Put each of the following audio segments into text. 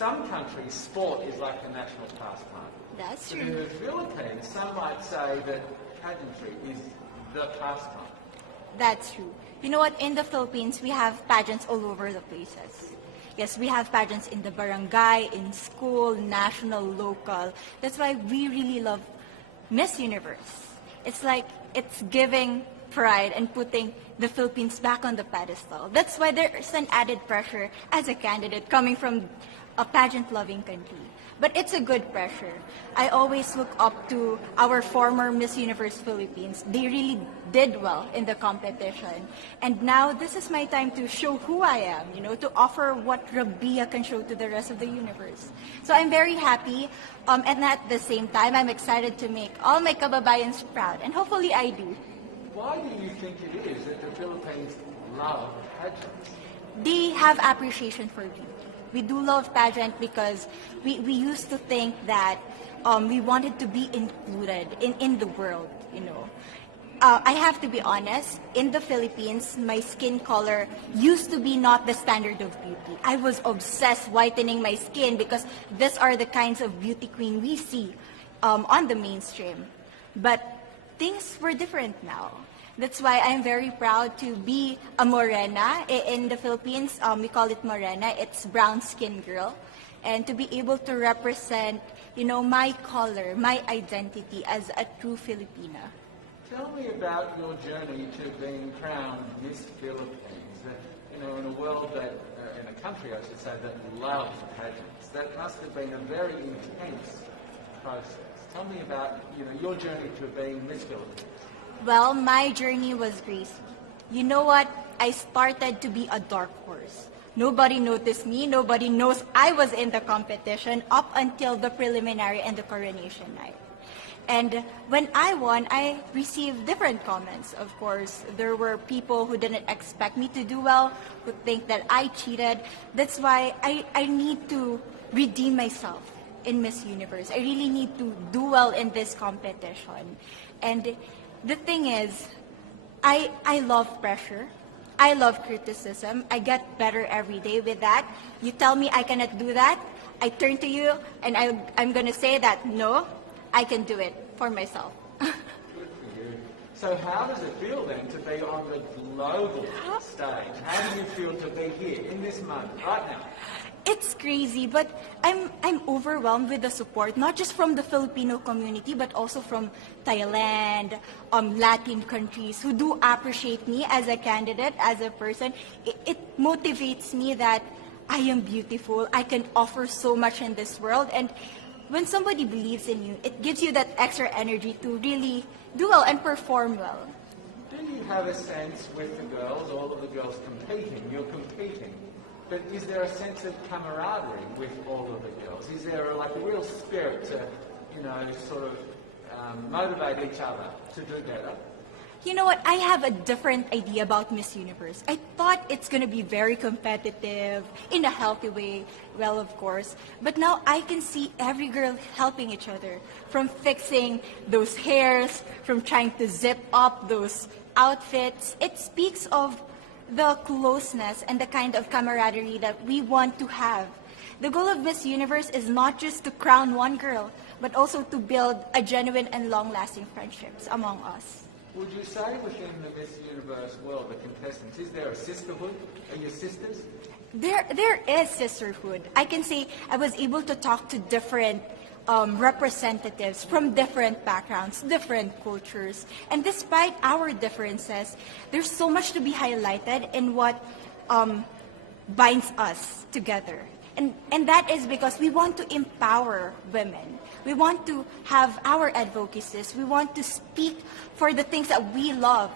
Some countries, sport is like a national pastime. That's But in true. the Philippines, some might say that pageantry is the pastime. That's true. You know what? In the Philippines, we have pageants all over the places. Yes, we have pageants in the barangay, in school, national, local. That's why we really love Miss Universe. It's like it's giving pride and putting the Philippines back on the pedestal. That's why there's an added pressure as a candidate coming from a pageant-loving country. But it's a good pressure. I always look up to our former Miss Universe Philippines. They really did well in the competition. And now this is my time to show who I am, to offer what Rabiya can show to the rest of the universe. So I'm very happy, and at the same time, I'm excited to make all my kababayans proud, and hopefully I do. Why do you think it is that the Philippines love pageants? They have appreciation for beauty. We do love pageant because we used to think that we wanted to be included in the world, I have to be honest, in the Philippines, my skin color used to be not the standard of beauty. I was obsessed whitening my skin because these are the kinds of beauty queen we see on the mainstream. But things were different now. That's why I'm very proud to be a morena. In the Philippines, we call it morena. It's brown skin girl. And to be able to represent, my color, my identity as a true Filipina. Tell me about your journey to being crowned Miss Philippines. In a world that, in a country, I should say, that loves pageants. That must have been a very intense process. Tell me about, your journey to being Miss Philippines. Well, my journey was crazy. You know what? I started to be a dark horse. Nobody noticed me. Nobody knows I was in the competition up until the preliminary and the coronation night. And when I won, I received different comments. Of course, there were people who didn't expect me to do well, who think that I cheated. That's why I need to redeem myself in Miss Universe. I really need to do well in this competition. And the thing is, I love pressure. I love criticism. I get better every day with that. You tell me I cannot do that, I turn to you and I'm going to say that, no, I can do it for myself. Good for you. So how does it feel then to be on the global stage? How do you feel to be here in this moment, right now? It's crazy, but I'm overwhelmed with the support, not just from the Filipino community, but also from Thailand, Latin countries who do appreciate me as a candidate, as a person. It motivates me that I am beautiful, I can offer so much in this world, and when somebody believes in you, it gives you that extra energy to really do well and perform well. Do you have a sense with the girls, all of the girls competing, you're competing, but is there a sense of camaraderie with all of the girls? Is there a real spirit to, sort of motivate each other to do better? You know what? I have a different idea about Miss Universe. I thought it's going to be very competitive, in a healthy way, well, of course. But now I can see every girl helping each other, from fixing those hairs, from trying to zip up those outfits. It speaks of the closeness and the kind of camaraderie that we want to have. The goal of Miss Universe is not just to crown one girl, but also to build a genuine and long-lasting friendships among us. Would you say within the Miss Universe world, the contestants, is there a sisterhood? Are you sisters? There is sisterhood. I can say I was able to talk to different representatives from different backgrounds, different cultures. And despite our differences, there's so much to be highlighted in what binds us together. And that is because we want to empower women. We want to have our advocacies. We want to speak for the things that we love.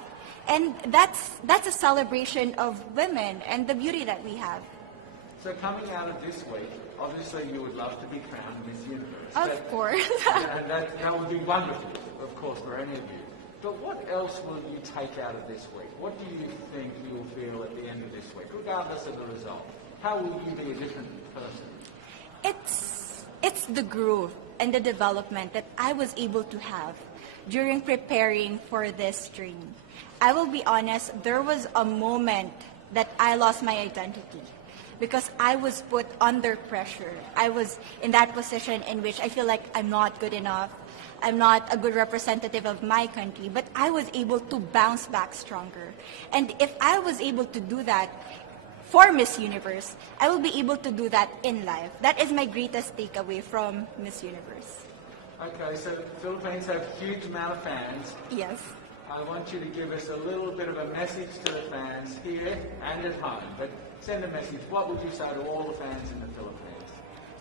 And that's a celebration of women and the beauty that we have. So coming out of this week, obviously you would love to be crowned Miss Universe. Of course. And that would be wonderful, of course, for any of you. But what else will you take out of this week? What do you think you will feel at the end of this week, regardless of the result? How will you be a different person? It's the growth and the development that I was able to have during preparing for this training. I will be honest, there was a moment that I lost my identity. because I was put under pressure. I was in that position in which I feel like I'm not good enough. I'm not a good representative of my country, but I was able to bounce back stronger. And if I was able to do that for Miss Universe, I will be able to do that in life. That is my greatest takeaway from Miss Universe. Okay, so the Philippines have a huge amount of fans. Yes. I want you to give us a little bit of a message to the fans here and at home. But send a message. What would you say to all the fans in the Philippines?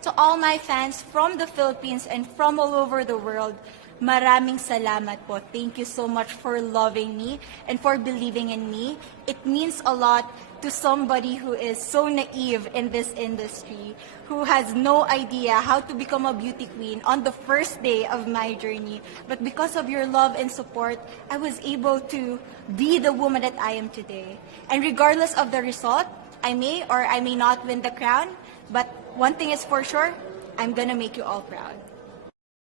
To all my fans from the Philippines and from all over the world, maraming salamat po. Thank you so much for loving me and for believing in me. It means a lot to somebody who is so naive in this industry, who has no idea how to become a beauty queen on the first day of my journey. But because of your love and support, I was able to be the woman that I am today. And regardless of the result, I may or I may not win the crown, but one thing is for sure, I'm gonna make you all proud.